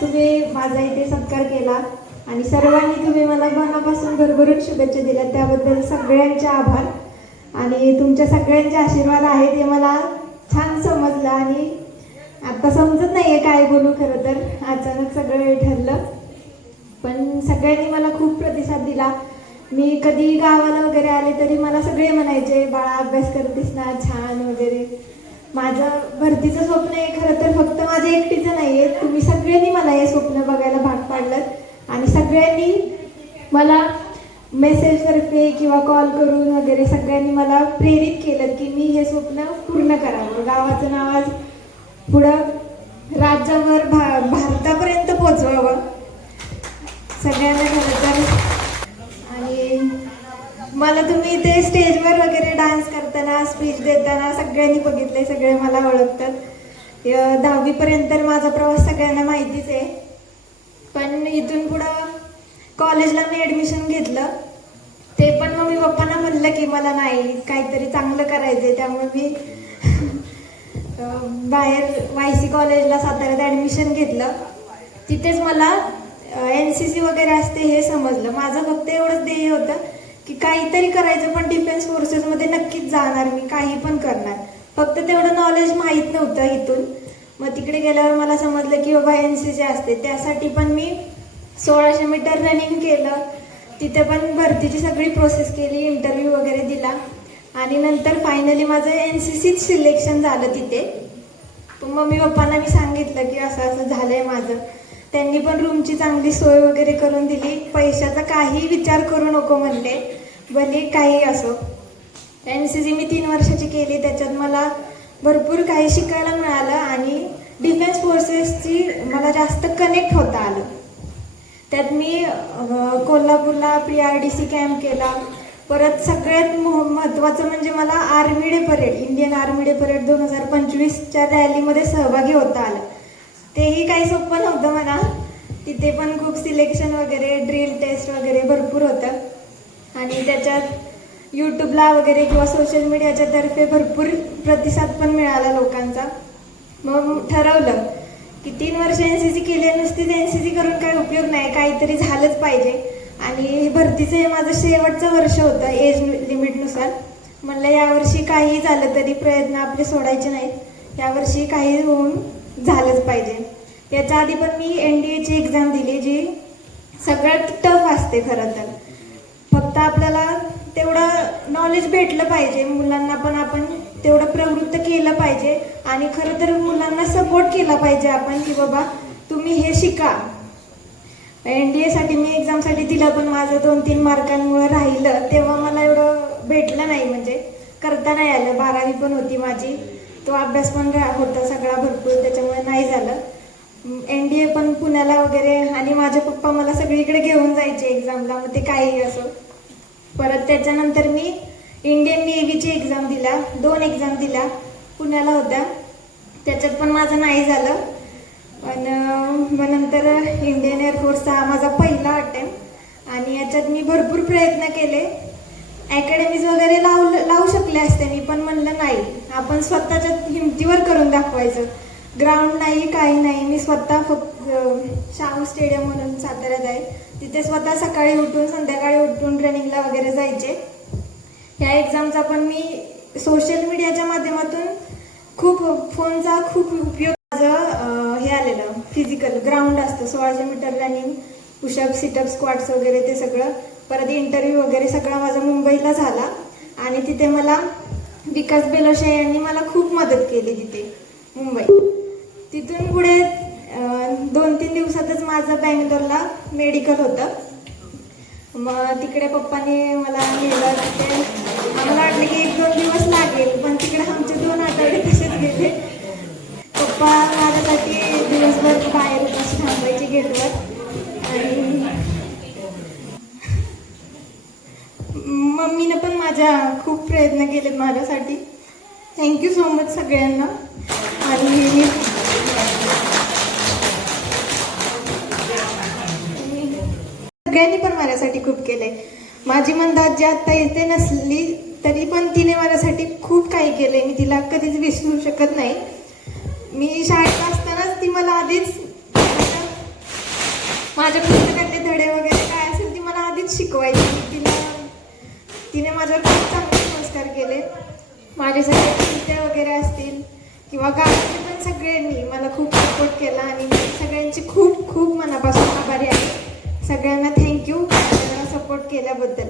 तुम्ही माझा इथे सत्कार केला आणि सर्वांनी तुम्ही मला मनापासून भरभरून शुभेच्छा दिल्या, त्याबद्दल सगळ्यांचे आभार. आणि तुमच्या सगळ्यांचे आशीर्वाद आहेत हे मला छान समजलं आणि आता समजत नाही आहे काय बोलू. खरं तर अचानक सगळं ठरलं, पण सगळ्यांनी मला खूप प्रतिसाद दिला. मी कधी गावाला वगैरे आले तरी मला सगळे म्हणायचे, बाळा अभ्यास करतेस ना, छान वगैरे. माझं भरतीचं स्वप्न आहे खरं तर फक्त माझ्या एकटीचं नाही आहे, तुम्ही सगळ्यांनी मला हे स्वप्न बघायला भाग पाडलं आणि सगळ्यांनी मला मेसेजतर्फे किंवा कॉल करून वगैरे सगळ्यांनी मला प्रेरित केलं की मी हे स्वप्न पूर्ण करावं, गावाचं नाव आज पुढं राज्यावर भारतापर्यंत पोचवावं सगळ्यांना. खरं तर आणि मला तुम्ही ते स्टेजवर वगैरे डान्स करताना, स्पीच देताना सगळ्यांनी बघितले, सगळे मला ओळखतात. 10वी पर्यंत माझा प्रवास सगळ्यांना माहितीच आहे, पण इथून पुढं कॉलेजला मी ॲडमिशन घेतलं. ते पण मम्मी पप्पांना म्हणलं की मला नाही, काहीतरी चांगलं करायचं, त्यामुळे मी बाहेर YC कॉलेजला साताऱ्यात ॲडमिशन घेतलं. तिथेच मला NCC वगैरे असते हे समजलं. माझं फक्त एवढंच ध्येय होतं की काहीतरी करायचं, पण डिफेन्स फोर्सेसमध्ये नक्कीच जाणार, मी काही पण करणार. फक्त तेवढं नॉलेज माहीत नव्हतं इथून. मग तिकडे गेल्यावर मला समजलं की बाबा NCC असते, त्यासाठी पण मी 1600 मीटर रनिंग केलं. तिथे पण भरतीची सगळी प्रोसेस केली, इंटरव्ह्यू वगैरे दिला आणि नंतर फायनली माझं NCCत सिलेक्शन झालं तिथे. मम्मी पप्पांना मी सांगितलं की असं असं झालंय माझं. त्यांनी पण रूमची चांगली सोय वगैरे करून दिली, पैशाचा काही विचार करू नको म्हणले, भले काही असो. NCC मी 3 वर्षाची केली, त्याच्यात मला भरपूर काही शिकायला मिळालं आणि डिफेन्स फोर्सेसची मला जास्त कनेक्ट होता आलं. त्यात मी कोल्हापूरला PRDC कॅम्प केला. परत सगळ्यात महत्त्वाचं म्हणजे मला army day parade, Indian army day parade 2025च्या रॅलीमध्ये सहभागी होता आलं. तेही काही सोपं नव्हतं म्हणा. तिथे पण खूप सिलेक्शन वगैरे, ड्रिल टेस्ट वगैरे भरपूर होतं आणि त्याच्यात यूट्यूबला वगैरे किंवा सोशल मीडियाच्या तर्फे भरपूर प्रतिसाद पण मिळाला लोकांचा. मग ठरवलं की 3 वर्ष NCC केली, नुसतीच NCC करून काही उपयोग नाही, काहीतरी झालंच पाहिजे. आणि भरतीचं हे माझं शेवटचं वर्ष होतं एज लिमिटनुसार. म्हणलं यावर्षी काही झालं तरी प्रयत्न आपले सोडायचे नाहीत, यावर्षी काही होऊन झालंच पाहिजे. याच्या आधी पण मी NDAची एक्झाम दिली, जी सगळ्यात टफ असते खरं तर. फक्त आपल्याला तेवढं नॉलेज भेटलं पाहिजे, मुलांना पण आपण तेवढं प्रवृत्त केलं पाहिजे आणि खरं तर मुलांना सपोर्ट केला पाहिजे आपण की बाबा तुम्ही हे शिका. NDAसाठी मी एक्झामसाठी दिलं, पण माझं 2-3 मार्कांमुळे राहिलं, तेव्हा मला एवढं भेटलं नाही, म्हणजे करता नाही आलं. 12वी पण होती माझी, तो अभ्यास पण होता सगळा भरपूर, त्याच्यामुळे नाही झालं. NDA पण पुण्याला वगैरे आणि माझे पप्पा मला सगळीकडे घेऊन जायचे एक्झामला, मग ते काही असो. परत त्याच्यानंतर मी इंडियन नेव्हीची एक्झाम दिल्या, 2 एक्झाम दिल्या, पुण्याला होत्या, त्याच्यात पण माझं नाही झालं. पण मग नंतर इंडियन एअरफोर्सचा हा माझा पहिला अटेम्प्ट आणि याच्यात मी भरपूर प्रयत्न केले. अकॅडमीज वगैरे लावू शकले असते मी, पण म्हणलं नाही, आपण स्वतःच्या हिमतीवर करून दाखवायचं. ग्राउंड नाही, काही नाही, मी स्वतः फक्त शाहू स्टेडियम म्हणून साताऱ्यात आहे, तिथे स्वतः सकाळी उठून संध्याकाळी उठून रनिंगला वगैरे जायचे. ह्या एक्झामचा पण मी सोशल मीडियाच्या माध्यमातून खूप फोनचा खूप उपयोग. माझं हे आलेलं फिजिकल ग्राउंड असतं, 1600 metre running, pushup, situp, squats वगैरे ते सगळं. परत इंटरव्ह्यू वगैरे सगळा माझा मुंबईला झाला आणि तिथे मला विकास बेलोशे यांनी मला खूप मदत केली तिथे मुंबईत. तिथून पुढे 2-3 दिवसातच माझं बँगलोरला मेडिकल होतं. मग तिकडे पप्पाने मला नेलं. तिथे आम्हाला वाटलं की 1-2 दिवस लागेल, पण तिकडे आमचे 2 आठवडे तसेच गेले. पप्पा माझ्यासाठी दिवसभर बाहेर उपाशी थांबायचे गेटवर आणि मम्मीनं पण माझ्या खूप प्रयत्न केलेत माझ्यासाठी. थँक्यू सो मच सगळ्यांना. आणि सगळ्यांनी पण माझ्यासाठी खूप केले. माझी मंदाजी आत्ता इथे नसली तरी पण तिने माझ्यासाठी खूप काही केले, मी तिला कधीच विसरू शकत नाही. मी शाळेत असतानाच ती मला आधीच शिकवायची तिने माझ्यावर खूप चांगले संस्कार केले. माझे सगळे चिंते वगैरे असतील किंवा गावातले पण सगळ्यांनी मला खूप सपोर्ट केला आणि मी सगळ्यांची खूप खूप मनापासून आभारी आहे. सगळ्यांना थँक्यू मला सपोर्ट केल्याबद्दल.